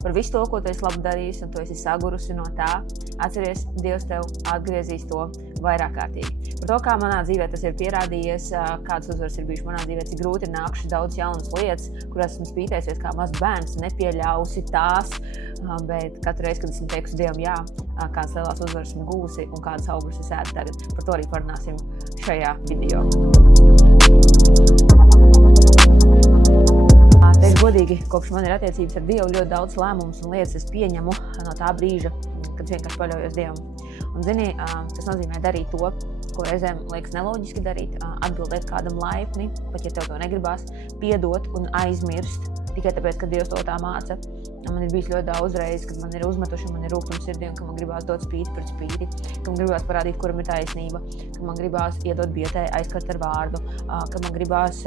par visu to, ko tu esi labi darījis, un tu esi sagurusi no tā. Atceries, Dievs tev atgriezīs to vairāk kārtīgi. Par to, kā manā dzīvē tas ir pierādījies, kādas uzvaras ir bijušas manā dzīvē, cik grūti ir nākušas daudz jaunas lietas, kurās esmu spītējusies kā mazs bērns, nepieļausi tās, bet katru reizi, kad esmu teikusi Dievam jā, kādas lielās uzvaras esmu gūsi un kādas augļus es ēdu tagad. Par to arī parunāsim šajā video. Teikšu godīgi, kopš man ir attiecības ar Dievu, ļoti daudz lēmumus un lietas es pieņemu no tā brīža, kad es vienkārši paļaujos Dievam. Un zini, tas nozīmē darīt to, ko reizēm liekas neloģiski darīt, atbildēt kādam laipni, pat ja tev to negribās, piedot un aizmirst, tikai tāpēc, ka Dievs to tā māca. Man ir bijis ļoti daudz reizes, kad man ir uzmetuši, man ir rūgtums sirdī, un ka man gribās dot spīti pret spīti, ka man gribās parādīt, kuram ir taisnība, ka man gribās iedot bietē, aizskart ar vārdu, ka man gribās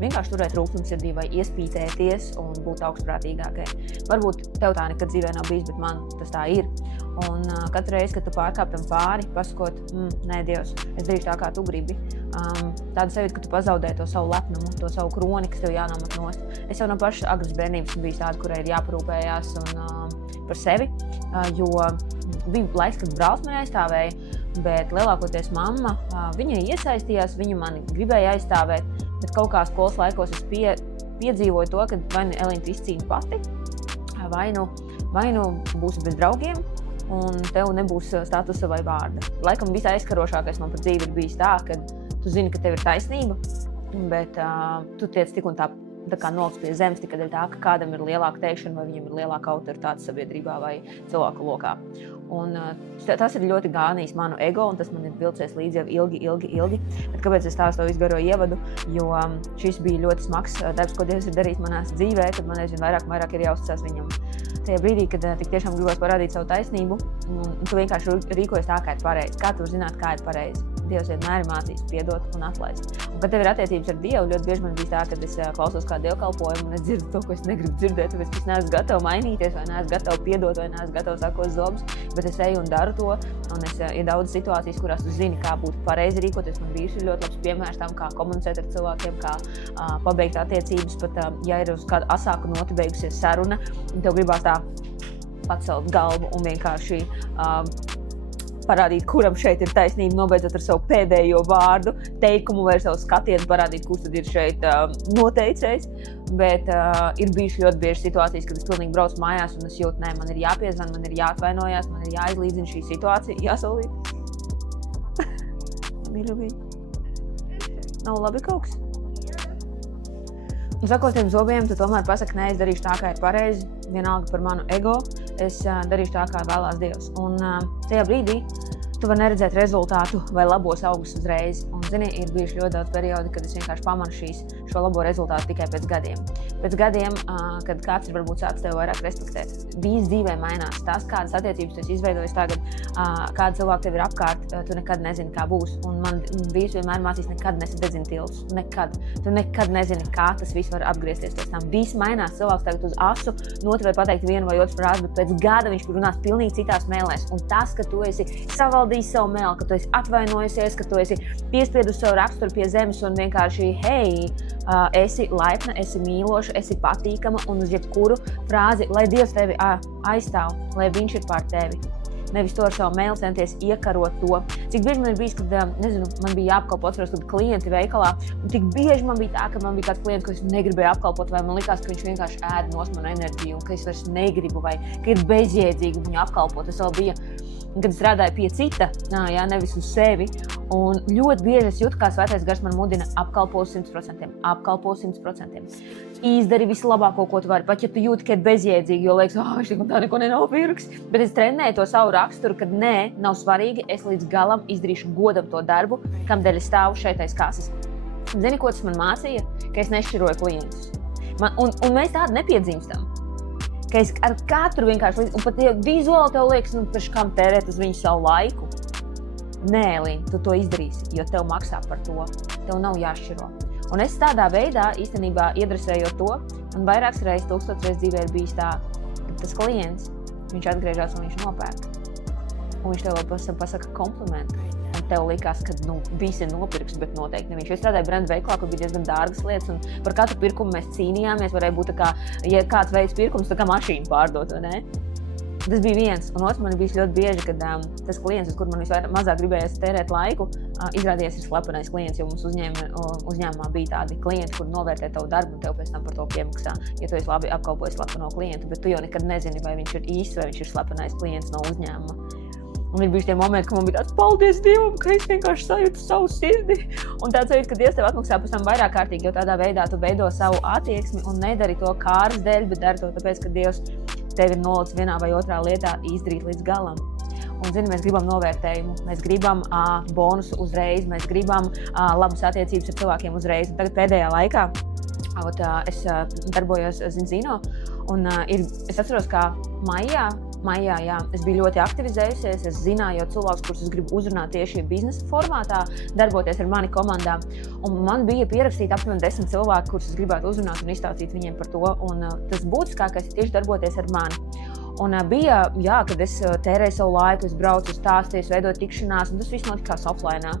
vienkārši turēt rūgtums sirdī vai iespītēties un būt augstprātīgākai. Varbūt tev tā nekad dzīvē nav bijis, bet man tas tā ir. Un katru reizi, kad tu pārkāp tam pāri, pasakot, nē, Dievs, es darīšu tā, kā tu gribi. Tāda sajūta, ka tu pazaudē to savu lepnumu, to savu kroni, kas tev jānomet nost. Es jau no pašas agras bērnības biju tāda, kurai ir jāparūpējās par sevi, jo bija laiks, kad brālis mani aizstāvēja, bet lielākoties mamma, viņa iesaistījās, viņa mani gribēja aizstāvēt, bet kaut kā skolas laikos es piedzīvoju to, ka vai nu Elīna izcīna pati, vai nu būsi bez draugiem, un tev nebūs statusa vai vārda. Laikam visai aizkarošākais man par dzīvi ir bijis tā, ka tu zini, ka tev ir taisnība, bet tu tiec tik un tā kā noliks pie zemes tikai tā, ka kādam ir lielāka teikšana vai viņam ir lielāka autoritāte sabiedrībā vai cilvēku lokā. Un tas ir ļoti gānījis manu ego, un tas man ir vilcies līdz jau ilgi. Bet kāpēc es stāstu to visu garo ievadu? Jo šis bija ļoti smags darbs, ko Dievs ir darījis manās dzīvē, kad man aizvien vairāk ir jāuzticas viņam. Tajā brīdī, kad tik tiešām gribos parādīt savu taisnību, un tu vienkārši rīkojies tā, kā ir pareizi. Kā tu zināt, kā ir pareizi? Dievs vienmēr ir mācījis piedot un atlaist. Un, kad tev ir attiecības ar Dievu, ļoti bieži man bija tā, kad es klausos kādu dievkalpojumu un es dzirdu to, ko es negribu dzirdēt, tāpēc es neesmu gatava mainīties, vai neesmu gatava piedot, vai neesmu gatava sakot zobus, bet es eju un daru to, un ir daudz situācijas, kurās tu zini, kā būtu pareizi rīkoties. Man bijuši ļoti labs piemērs tam, kā komunicēt ar cilvēkiem, kā pabeigt attiecības, pat ja ir uz kādu asāku noti beigusies saruna, un tev gribās tā pacelt galvu un vienkārši parādīt, kuram šeit ir taisnība, nobeidzot ar savu pēdējo vārdu, teikumu vai savu skatienu, parādīt, kurš tad ir šeit noteicējs. Bet ir bijuši ļoti bieži situācijas, kad es pilnīgi braucu mājās un es jūtu, nē, man ir jāpiezvan, man ir jāatvainojās, man ir jāizlīdzina šī situācija, jāsalīt. Mīļumiņ. Nav labi kaut kas? Un sakot tiem zobiem, tu tomēr pasaki, nē, es darīšu tā, kā ir pareizi, vienalga par manu ego, es darīšu tā, kā vēlās Dievs. Un tajā brīdī tu vari neredzēt rezultātu vai labos augus uzreiz. Un, zini, ir bijuši ļoti daudz periodi, kad es vienkārši pamanu šo labo rezultātu tikai pēc gadiem. Pēc gadiem, kad kāds ir varbūt sācis tevi vairāk respektēt. Vīz dzīvē mainās. Tās, kādas attiecības tu esi izveidojis tagad, kāda cilvēka tev ir apkārt, tu nekad nezini, kā būs. Un man vīrs vienmēr mācīs, nekad nesadedzini tiltus. Nekad. Tu nekad nezini, kā tas viss var apgriezties pēc tam. Viss mainās. Cilvēks tagad uz asu noti var pateikt vienu vai otru frāzi, bet pēc gada viņš runās pilnīgi citās mēlēs. Un tas, ka tu esi savaldījis savu mēli, ka tu esi atvainojusies, ka tu esi piespiedusi savu raksturu pie zemes un vienkārši, hei, esi laipna, esi mīloša, esi patīkama un uz jebkuru frāzi, lai Dievs tevi aizstāv, lai viņš ir pār tevi. Nevis to ar savu mēli centies iekarot to. Cik bieži man ir bijis, kad, nezinu, man bija jāapkalpo, atceros, kad klienti veikalā, un tik bieži man bija tā, ka man bija kāds klients, ko es negribēju apkalpot, vai man likās, ka viņš vienkārši ēd nost manu enerģiju, un ka es vairs negribu, vai ka ir bezjēdzīgi viņu apkalpot. Tas vēl bija, kad strādāju pie cita, nevis uz sevi, un ļoti bieži es jūtu, kā Svētais Gars man mudina apkalpo 100%, apkalpo 100%. Izdari vislabāko, ko tu vari, pat ja tu jūti, ka ir bezjēdzīgi, jo liekas, viņš tā neko nenopirks, bet es trenēju to savu raksturu, kad nē, nav svarīgi, es līdz galam izdarīšu godam to darbu, kamdēļ es stāvu šeit aiz kases. Zini, ko tas man mācīja? Ka es nešķiroju klientus. Un mēs tādu nepiedzimstam. Ka es ar katru vienkārši, un pat ja vizuāli tev liekas, taču kam tērēt uz viņu savu laiku. Nē, Elīna, tu to izdarīsi, jo tev maksā par to. Tev nav jāšķiro. Un es tādā veidā īstenībā iedresējot to, man vairākas reizes, 1000 reizes dzīvē ir bijis tā, ka tas klients, viņš atgriežas un viņš nopērk. Un viņš tev vēl pasaka komplimentu. Un tev likās, ka visi nopirks, bet noteikti neviens. Es strādāju brendu veiklā, kur bija diezgan dārgas lietas, un par katru pirkumu mēs cīnījāmies. Varēja būt tā kā, ja kāds veids pirkums, tā kā mašīnu pārdot, vai ne? Tas bija viens, un otrs man bijis ļoti bieži, kad tas klients, uz kur man vismazāk gribējās tērēt laiku, izrādījās ir slepenais klients, jo mums uzņēmumā bija tādi klienti, kur novērtē tavu darbu un tev pēc tam par to piemaksā. Ja tu esi labi apkalpojis slepeno klientu, bet tu jau nekad nezini, vai viņš ir īsts vai viņš ir slepenais klients no uzņēmuma. Un ir bijuši tie momenti, ka man bija tāds, paldies Dievam, ka es vienkārši sajūtu savu sirdi. Un tāds sajūta, ka Dievs tev atmaksā pēc tam vairāk kārtīgi, jo tādā veidā tu veido savu attieksmi un nedari to kāras dēļ, bet dari to tāpēc, ka Dievs tevi ir nolicis vienā vai otrā lietā izdarīt līdz galam. Un, zini, mēs gribam novērtējumu, mēs gribam bonusu uzreiz, mēs gribam labas attiecības ar cilvēkiem uzreiz. Un tagad pēdējā laikā es darbojos Zinzino, un es atceros, ka maijā, jā, es biju ļoti aktivizējusies, es zināju cilvēkus, kurus es gribu uzrunāt tieši biznesa formātā, darboties ar mani komandā, un man bija pierakstīti apmēram 10 cilvēki, kurus es gribētu uzrunāt un izstāstīt viņiem par to, un tas būtiskākais ir tieši darboties ar mani. Un bija, jā, kad es tērēju savu laiku, es braucu, stāstīju, veidoju tikšanās, un tas viss notikās offline.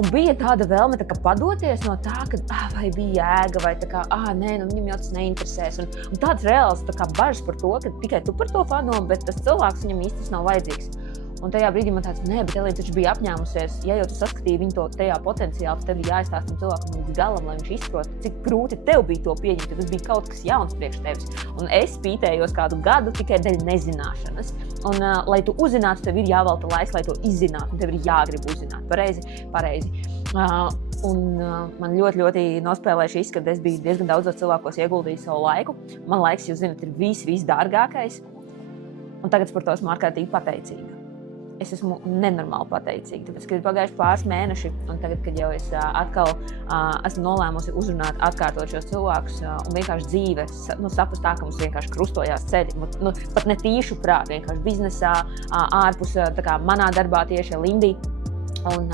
Un bija tāda vēlme tā kā padoties no tā, ka vai bija jēga, vai tā kā, nē, viņam jau tas neinteresēs. Un tāds reāls tā kā bažas par to, ka tikai tu par to fano, bet tas cilvēks viņam īsti nav vajadzīgs. Un tajā brīdī man tāds, nē, bet Elīna taču bija apņēmusies, ja jau tu saskatīji viņu to tajā potenciāli, tev ir jāizstāst cilvēkam līdz galam, lai viņš izprot, cik grūti tev bija to pieņemt, jo tas bija kaut kas jauns priekš tevis. Un es spītējos kādu gadu tikai dēļ nezināšanas. Un, lai tu uzzinātu, tev ir jāvelta laiks, lai to izzinātu, un tev ir jāgrib uzzināt. Pareizi. Man ļoti nospēlēja šis, kad es biju diezgan daudzos cilvēkos ieguldījis savu laiku. Man laiks, jūs zināt, ir visdārgākais. Un tagad par to esmu ārkārtīgi pateicīga. Es esmu nenormāli pateicīga, tāpēc, ka ir pagājuši pāris mēneši, un tagad, kad jau es atkal esmu nolēmusi uzrunāt, atkārtot šos cilvēkus, un vienkārši dzīve, saprast tā, ka mums vienkārši krustojās ceļi, pat ne tīšu prāt, vienkārši biznesā, ārpus, tā kā manā darbā tieši ar Lindi. Un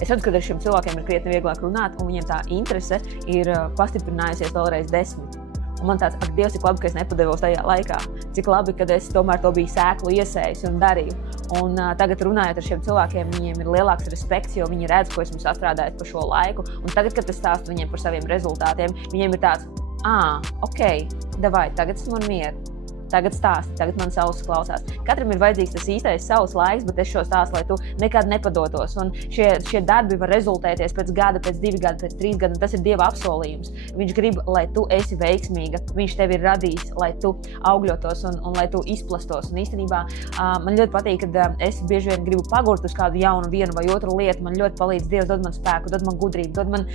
es redzu, ka ar šiem cilvēkiem ir krietni vieglāk runāt, un viņiem tā interese ir pastiprinājusies vēlreiz 10. Un man tāds, ak, Dievs, cik labi, ka es nepadevos tajā laikā. Cik labi, kad es tomēr to biju sēklu iesējis un darīju. Un tagad runājot ar šiem cilvēkiem, viņiem ir lielāks respekts, jo viņi redz, ko esmu sastrādājis par šo laiku. Un tagad, kad es stāstu viņiem par saviem rezultātiem, viņiem ir tāds, ok, davai, tagad es man mieru. Tagad stāsti, tagad man savs klausās. Katram ir vajadzīgs tas īstais savs laiks, bet es šo stāstu, lai tu nekad nepadotos. Un šie darbi var rezultēties pēc gada, pēc 2 gada, pēc 3 gada, un tas ir Dieva apsolījums. Viņš grib, lai tu esi veiksmīga. Viņš tevi ir radījis, lai tu augļotos un lai tu izplastos. Un īstenībā man ļoti patīk, kad es bieži vien gribu pagurt uz kādu jaunu vienu vai otru lietu. Man ļoti palīdz Dievs, dod man spēku, dod man gudrību, dod man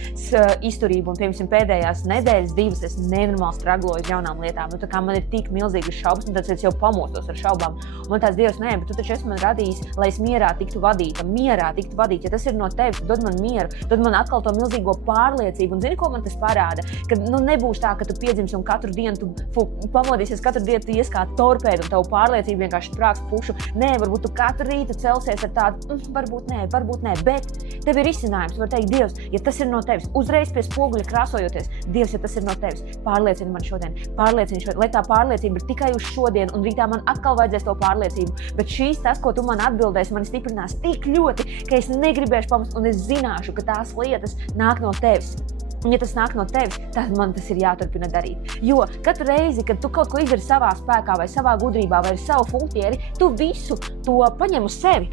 izturību. Un, piemēram, pēdējās nedēļas 2 es nenormāli stragloju uz jaunām lietām. Tā kā man ir tik milzīgas šaubas, un tad es jau pamostos ar šaubām. Un man tāds, Dievs, nē, bet tu taču esi man radījis, lai es mierā tiktu vadīta. Ja tas ir no tevis, dod man mieru, dod man atkal to milzīgo pārliecību. Un zini, ko man tas parāda? Ka nebūs tā, ka tu piedzimsi un katru dienu tu pamodīsies, katru dienu tu ies kā torpēdu un tavu pārliecību vienkārši sprāks pušu. Nē, varbūt tu katru rītu celsies ar tādu, varbūt nē, bet tev ir izcinājums. Var teikt, Dievs, ja tas ir no tevis, uzreiz pie spoguļa krāsojoties, Dievs, ja tas ir no tevis, pārliecini man šodien, lai tā pārliecība ir tikai uz šodien, un rītā man atkal vajadzēs to pārliecību. Bet tas, ko tu man atbildēsi, mani stiprinās tik ļoti, ka es negribēšu pamest, un es zināšu, ka tās lietas nāk no tevis. Un ja tas nāk no tevis, tad man tas ir jāturpina darīt. Jo katru reizi, kad tu kaut ko izdari savā spēkā, vai savā gudrībā, vai ar savu funktieri, tu visu to paņem uz sevi.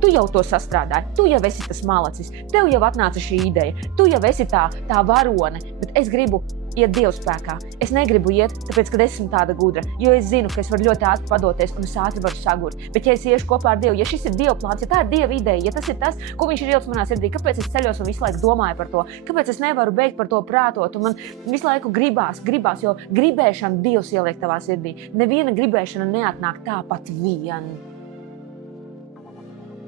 Tu jau to sastrādāji, tu jau esi tas malacis, tev jau atnāca šī ideja, tu jau esi tā varone, bet es gribu iet Dieva spēkā. Es negribu iet, tāpēc, ka esmu tāda gudra, jo es zinu, ka es varu ļoti ātri padoties un es ātri varu sagurt. Bet ja es iešu kopā ar Dievu, ja šis ir Dieva plāns, ja tā ir Dieva ideja, ja tas ir tas, ko viņš ir ielicis manā sirdī, kāpēc es ceļos un visu laiku domāju par to, kāpēc es nevaru beigt par to prātot, un man visu laiku gribās, jo gribēšana Dievs ieliek tavā sirdī. Neviena gribēšana neatnāk tāpat vien.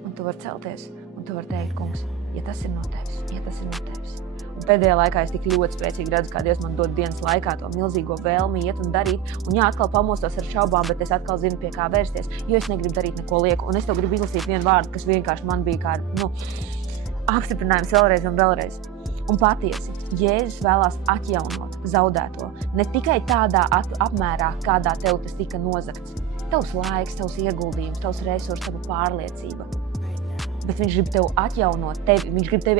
Un tu vari celties, un tu vari teikt, kungs, ja tas ir no tevis. Un pēdējā laikā es tik ļoti spēcīgi redzu, kā Dievs man dod dienas laikā to milzīgo vēlmi iet un darīt. Un jā, atkal pamostos ar šaubām, bet es atkal zinu, pie kā vērsties, jo es negribu darīt neko lieku. Un es tev gribu izlasīt vienu vārdu, kas vienkārši man bija kā, apstiprinājums vēlreiz un vēlreiz. Un patiesi, Jēzus vēlās atjaunot zaudēto, ne tikai tādā apmērā, kādā tev tas tika nozagts. Tavs laiks, tavs ieguldījums, tavs resurss, tava pārliecība. Bet viņš grib tevi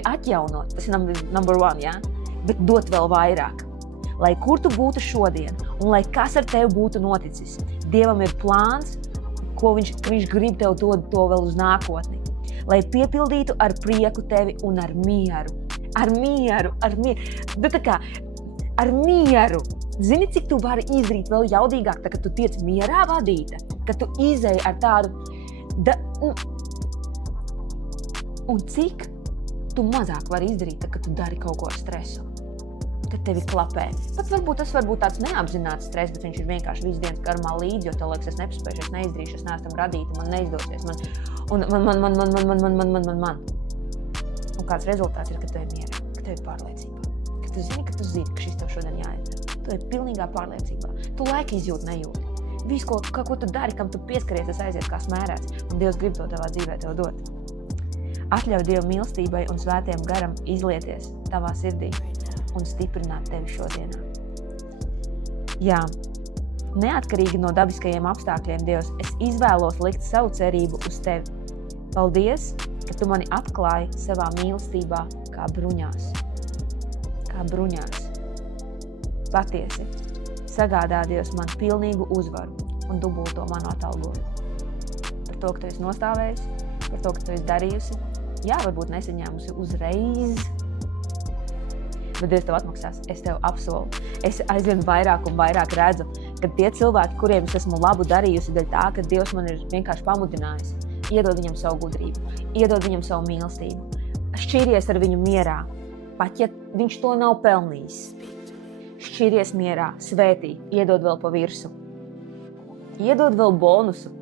atjaunot, tas ir number one, ja? Bet dot vēl vairāk. Lai kur tu būtu šodien, un lai kas ar tevi būtu noticis, Dievam ir plāns, ko viņš grib tev dot to vēl uz nākotni. Lai piepildītu ar prieku tevi un ar mieru. Ar mieru. Bet tā kā, ar mieru. Zini, cik tu vari izdarīt vēl jaudīgāk, tā, kad tu tiec mierā vadīta, kad tu izēji ar tādu... Un cik tu mazāk vari izdarīt, tā, kad tu dari kaut ko ar stresu. Tad tevi klapē. Pat tas varbūt tāds neapzināts stress, bet viņš ir vienkārši visu dienas garumā līdzi, jo tev liekas, es nepaspēšu, es neizdarīšu, es neesmu radīta, man neizdosies, man. Un kāds rezultāts ir, ka tev ir miera, ka tev ir pārliecība, ka tu zini, ka šis tev šodien jāizdara. Tu ir pilnīgā pārliecībā. Tu laika izjūti, nejūti. Visu, ko tu dari, kam tu pieskaries, tas aizies kā smērēts, un Dievs grib to tavā dzīvē tev dot. Atļauj Dieva mīlestībai un svētajam garam izlieties tavā sirdī un stiprināt tevi šodienā. Jā, neatkarīgi no dabiskajiem apstākļiem, Dievs, es izvēlos likt savu cerību uz tevi. Paldies, ka tu mani apklāji savā mīlestībā kā bruņās. Patiesi, sagādā Dievs man pilnīgu uzvaru un dubulto manu atalgojumu. Par to, ka tu esi nostāvējis, par to, ka tu esi darījusi, jā, varbūt nesaņēmusi uzreiz, bet Dievs tev atmaksās, es tev apsolu. Es aizvien vairāk un vairāk redzu, ka tie cilvēki, kuriem es esmu labu darījusi dēļ tā, ka Dievs man ir vienkārši pamudinājis, iedod viņam savu gudrību, iedod viņam savu mīlestību, šķiries ar viņu mierā, pat ja viņš to nav pelnījis. Šķiries mierā, svētī, iedod vēl pa virsu, iedod vēl bonusu,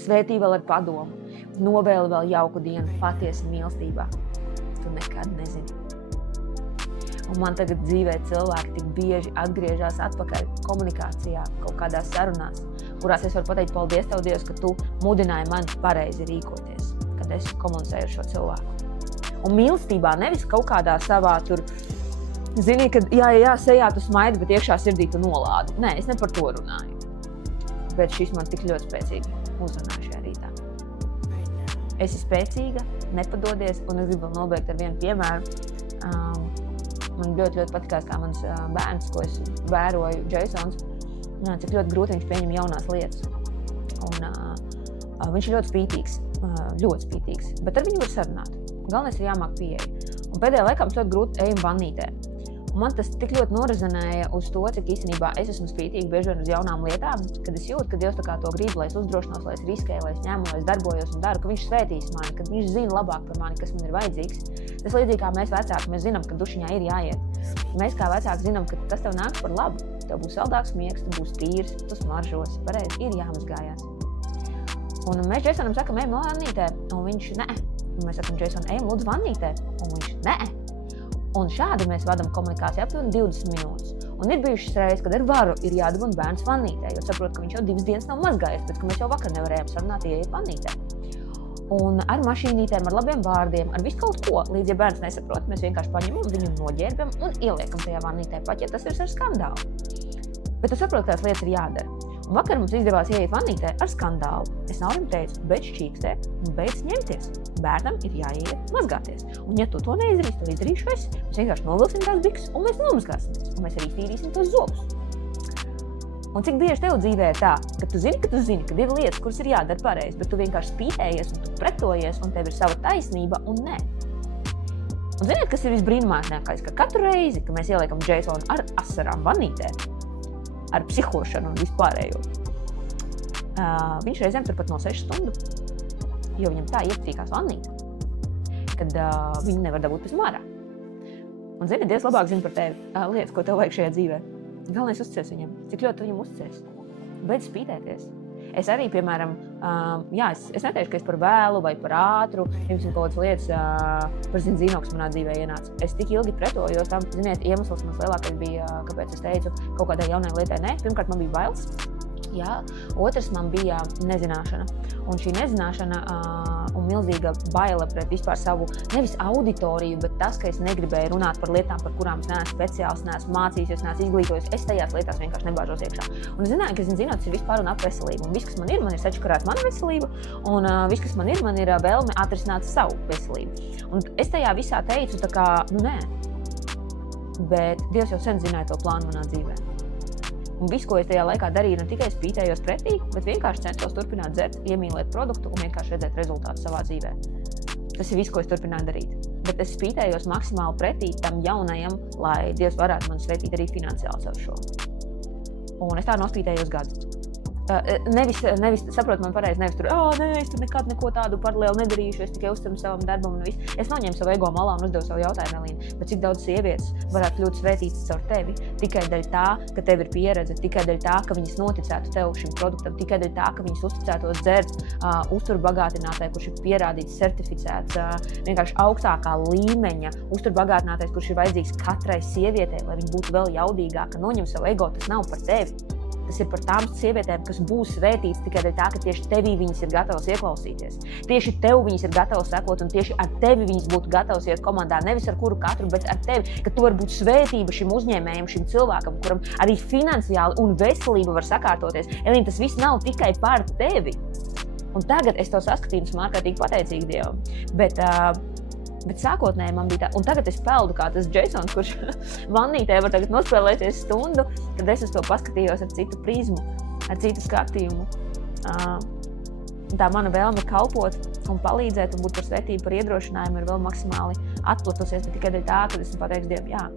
svētī vēl ar padomu, novēli vēl jauku dienu patiesi mīlestībā. Tu nekad nezini. Un man tagad dzīvē cilvēki tik bieži atgriežas atpakaļ komunikācijā, kaut kādās sarunās, kurās es varu pateikt paldies tev, Dievs, ka tu mudināji mani pareizi rīkoties, kad es komunicēju ar šo cilvēku. Un mīlestībā nevis kaut kādā savā tur, zini, kad jā, sejā tu smaidi, bet iekšā sirdī tu nolādi. Nē, es ne par to runāju. Bet šis man tik ļoti spēcīgi uzrunā šajā rītā. Esi spēcīga, nepadodies, un es gribu vēl nobeigt ar vienu piemēru. Man ļoti patikās, kā mans bērns, ko es vēroju, Jasons, cik ļoti grūti viņš pieņem jaunās lietas. Un viņš ir ļoti spītīgs, bet ar viņu var sarunāt. Galvenais ir jāmāk pieeja. Un pēdējā laikā mums ļoti grūti ejam vannītē. Un man tas tik ļoti norezonēja uz to, cik īstenībā es esmu spītīga bieži vien uz jaunām lietām, kad es jūtu, ka Dievs tā kā to grib, lai es uzdrošinos, lai es riskēju, lai es ņemu, lai es darbojos un daru, ka viņš svētīs mani, kad viņš zina labāk par mani, kas man ir vajadzīgs. Tas līdzīgi kā mēs vecāki, mēs zinām, ka dušiņā ir jāiet. Mēs kā vecāki zinām, ka tas tev nāks par labu. Tev būs saldāks miegs, tu būs tīrs, tu smaržos, pareizi, ir jāmazgājās. Un mēs Jasonam sakam, ejam vannītē, un viņš nē. Un mēs sakam, Jason, ejam lūdzu vannītē, un viņš nē. Un šādi mēs vadam komunikāciju aptuveni 20 minūtes. Un ir bijušas reizes, kad ar varu ir jādabūna bērns vannītē, jo saprot, ka viņš jau 2 dienas nav mazgājies, bet ka mēs jau vakar nevarējām sarunāt, ieiet vannītē. Un ar mašīnītēm, ar labiem vārdiem, ar visu kaut ko, līdz ja bērns nesaprot, mēs vienkārši paņemam viņu noģērbjam un ieliekam tajā vannītē, pat ja tas ir ar skandālu. Bet tu saproti, kādas lietas ir jādara. Un vakar mums izdevās ieiet vannītē ar skandālu. Es Naurim teicu, beidz šķīkstēt un beidz ņemties. Bērnam ir jāiet mazgāties. Un ja tu to neizdarīsi, tad izdarīšu es. Mēs vienkārši novilksim tās bikses un mēs nomazgāsimies. Un mēs arī tīrīsim tos zobus. Un cik bieži tev dzīvē ir tā, ka tu zini, ka ir lietas, kuras ir jādara pareizi, bet tu vienkārši spītējies un tu pretojies un tev ir sava taisnība un nē. Un ziniet, kas ir visbrīnumainākais, ka katru reizi, kad mēs ieliekam Jasonu ar asarām vannītē, ar psihošanu un vispārējo, viņš reizēm turpat no 6 stundu, jo viņam tā iepatīkās vannīte, kad viņu nevar dabūt pēc mārā. Un zini, Dievs labāk zina par tevi lietas, ko tev vajag šajā dzīvē. Galvenais uzticies viņam, cik ļoti tu viņam uzticies. Beidz spītēties. Es arī, piemēram, es neteikšu, ka es par vēlu vai par ātru, jums kaut kādas lietas par zīnoks manā dzīvē ienāca. Es tik ilgi pretojos tam, ziniet, iemesls mans lielākais bija, kāpēc es teicu kaut kādai jaunai lietai nē. Pirmkārt, man bija bailes. Jā. Otrs man bija nezināšana. Un šī nezināšana un milzīga baila pret vispār savu, nevis auditoriju, bet tas, ka es negribēju runāt par lietām, par kurām es neesmu speciāls, neesmu mācījies, neesmu izglītojies. Es tajās lietās vienkārši nebāžos iekšā. Un es zināju, ka zinot, tas ir vispār un ap veselību. Un viss, kas man ir sačakarāts mana veselība, un viss, kas man ir vēlme atrisināt savu veselību. Un es tajā visā teicu, tā kā, nē. Bet Dievs jau sen zināja to plānu manā dzīvē. Un viss, ko es tajā laikā darīju, ne tikai spītējos pretī, bet vienkārši centos turpināt dzert, iemīlēt produktu un vienkārši redzēt rezultātu savā dzīvē. Tas ir viss, ko es turpināju darīt. Bet es spītējos maksimāli pretī tam jaunajam, lai Dievs varētu man svētīt arī finansiāli savu šo. Un es tā nospītējos gadu. Nevis saprotu man pareizi, nevis tur, es tur nekad neko tādu paralēli nedarīšu, es tikai uzturu savam darbam un viss. Es noņēmu savu ego malā un uzdevu savu jautājumu, Elīna, bet cik daudz sievietes varētu kļūt svētītas caur tevi tikai dēļ tā, ka tev ir pieredze, tikai dēļ tā, ka viņas noticētu tev šim produktam, tikai dēļ tā, ka viņas uzticētos dzert uzturbagātinātāju, kurš ir pierādīts, certificēts, vienkārši augstākā līmeņa uzturbagātinātājs, kurš ir vajadzīgs katrai sievietei, lai viņa būtu vēl jaudīgāka, noņem savu ego, tas nav par tevi. Tas ir par tām sievietēm, kas būs svētītas tikai dēļ tā, ka tieši tevī viņas ir gatavas ieklausīties. Tieši tev viņas ir gatavas sekot, un tieši ar tevi viņas būtu gatavas iet komandā. Nevis ar kuru katru, bet ar tevi, ka tu vari būt svētība šim uzņēmējam, šim cilvēkam, kuram arī finansiāli un veselība var sakārtoties. Elīna, tas viss nav tikai par tevi. Un tagad es to saskatīju un esmu ārkārtīgi pateicīga Dievam. Bet sākotnēji man bija tā, un tagad es peldu kā tas Jasons, kurš vannītē var tagad nospēlēties stundu, kad es uz to paskatījos ar citu prizmu, ar citu skatījumu. Tā mana vēlme kalpot un palīdzēt un būt par svētību, par iedrošinājumu ir vēl maksimāli atplatusies, bet tikai dēļ tā, kad esmu pateicis Dievam, jā.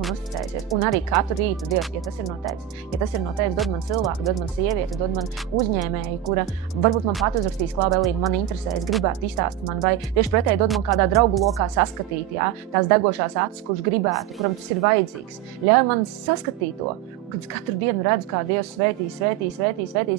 Un uzticējusies. Un arī katru rītu, Dievs, ja tas ir no tevis, dod man cilvēku, dod man sievieti, dod man uzņēmēju, kura varbūt man pat uzrakstīs, klāb, Elīna, man interesē, es gribētu izstāstīt man, vai tieši pretēji dod man kādā draugu lokā saskatīt, jā, tās degošās acis, kurš gribētu, kuram tas ir vajadzīgs. Ļauj man saskatīt to, kad es katru dienu redzu, kā Dievs svētī,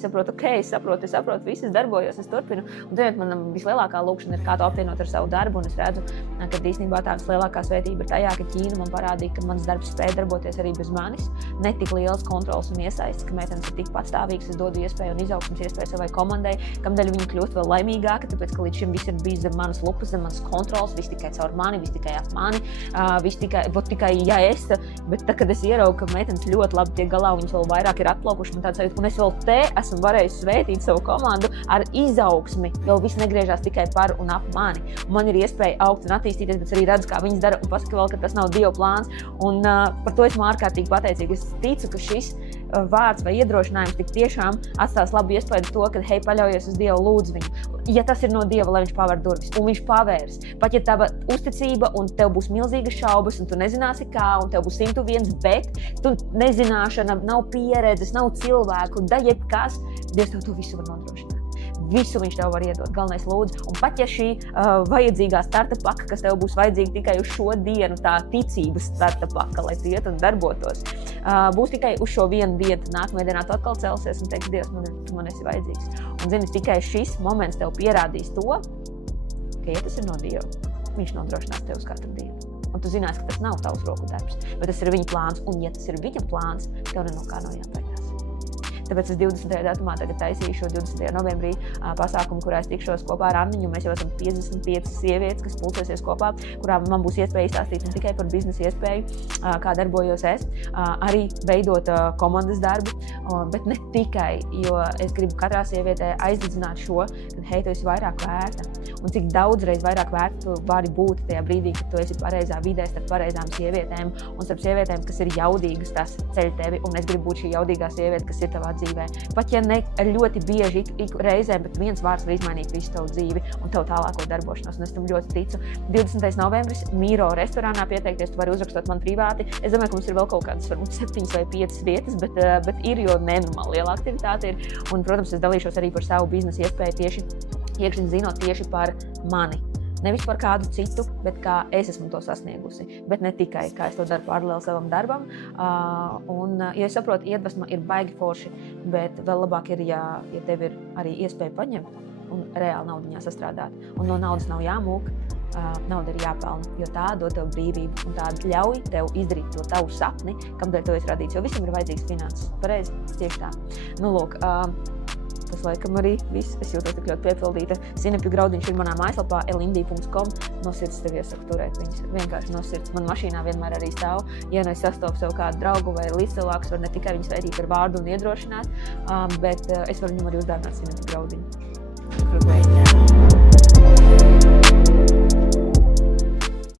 saprotu, es saprotu, viss es darbojos, es turpinu. Un tad man vislielākā lūkšana ir kā to apvienot ar savu darbu, un es redzu, ka īstenībā tā vislielākā svētība ir tajā, ka Ķīna man parādīja, ka mans darbs spēja darboties arī bez manis, ne tik liels kontrols un iesaistes, ka meitenes ir tik patstāvīgas, es dodu iespēju un izaugsmes iespēju savai komandai, kamdēļ viņi kļūst vēl laimīgāki, tāpēc, ka līdz šim viss ir bijis zem manas lupas, zem manas kontrols, viss tikai caur mani, viss tikai ap mani, viss tikai ja es, bet tad, kad es ieraugu, ka meitenes ļoti labi tiek galā, viņas vēl vairāk ir atplaukuši, man tāds sajūta, un es vēl te esmu varējis svētīt savu komandu ar izaugsmi, jo viss negriežās tikai par un ap mani. Man ir iespēja augt un attīstīties, bet arī redzu, kā viņas dara, un pasaka vēl, ka tas nav Dieva plāns, un par to esmu ārkārtīgi pateicīga. Es ticu, ka šis vārds vai iedrošinājums tik tiešām atstās labu iespēju to, ka, paļaujies uz Dievu, lūdzu viņu. Ja tas ir no Dieva, lai viņš paver durvis, un viņš pavērs. Pat ja tava uzticība un tev būs milzīgas šaubas, un tu nezināsi kā, un tev būs 101, bet tu nezināšana, nav pieredzes, nav cilvēku, jebkas, Dievs tev to visu var nodrošināt. Visu viņš tev var iedot, galvenais lūdzu. Un pat ja šī vajadzīgā starta paka, kas tev būs vajadzīga tikai uz šo dienu, tā ticības starta paka, lai tu iet un darbotos, būs tikai uz šo vienu dienu, nākamajā dienā tu atkal celsies un teiks, Dievs, man esi vajadzīgs. Un zini, tikai šis moments tev pierādīs to, ka, ja tas ir no Dieva, viņš nodrošinās tev uz katru dienu. Un tu zinās, ka tas nav tavs roku darbs, bet tas ir viņa plāns, un ja tas ir viņa plāns, tev no kā nav jābaidās. Tāpēc es 20. datumā tagad taisīšu 20. novembrī pasākumu, kurā es tikšos kopā ar Anniņu. Mēs jau esam 55 sievietes, kas pulcēsies kopā, kurām man būs iespēja izstāstīt ne tikai par biznesa iespēju, kā darbojos es, arī veidot komandas darbu, bet ne tikai, jo es gribu katrā sievietē aizdedzināt šo, ka tu esi vairāk vērta. Un cik daudzreiz vairāk vērta tu vari būt tajā brīdī, kad tu esi pareizā vidē starp pareizām sievietēm un starp sievietēm, kas ir jaudīgas, tas ceļ tevi, un es gribu būt šī jaudīgā sieviete, kas ir tavā dzīvē. Pat ja ne ļoti bieži ik reizēm, bet viens vārds var izmainīt visu tavu dzīvi un tavu tālāko darbošanos, un es tam ļoti ticu. 20. novembris Miro restorānā pieteikties, tu vari uzrakstot man privāti. Es domāju, ka mums ir vēl kaut kādas varbūt 7 vai 5 vietas, bet ir, jo nenormāli liela aktivitāte ir. Un, protams, es dalīšos arī par savu biznesa iespēju tieši iekšēji zinot tieši par mani. Nevis par kādu citu, bet kā es esmu to sasniegusi. Bet ne tikai, kā es to daru paralēli savam darbam. Ja es saprotu, iedvesma ir baigi forši, bet vēl labāk ir, ja tev ir arī iespēja paņemt un reāli naudiņā sastrādāt. Un no naudas nav jāmūk, nauda ir jāpelna, jo tā dod tev brīvību un tā ļauj tev izdarīt to tavu sapni, kamdēļ tu esi radīts, jo visam ir vajadzīgs finanses. Pareizi, tieši tā. Nu, lūk, tas laikam arī viss. Es jūtos tik ļoti piepildīta. Sinepju graudiņš ir manā mājaslapā elindī.com. No sirds tev iesaku turēt viņas. Vienkārši no sirds. Man mašīnā vienmēr arī stāv. Ja nu es sastopu sev kādu draugu vai līdzcilvēkus, var ne tikai viņus veidīt ar vārdu un iedrošināt, bet es varu viņam arī uzdāvināt sinepju graudiņu.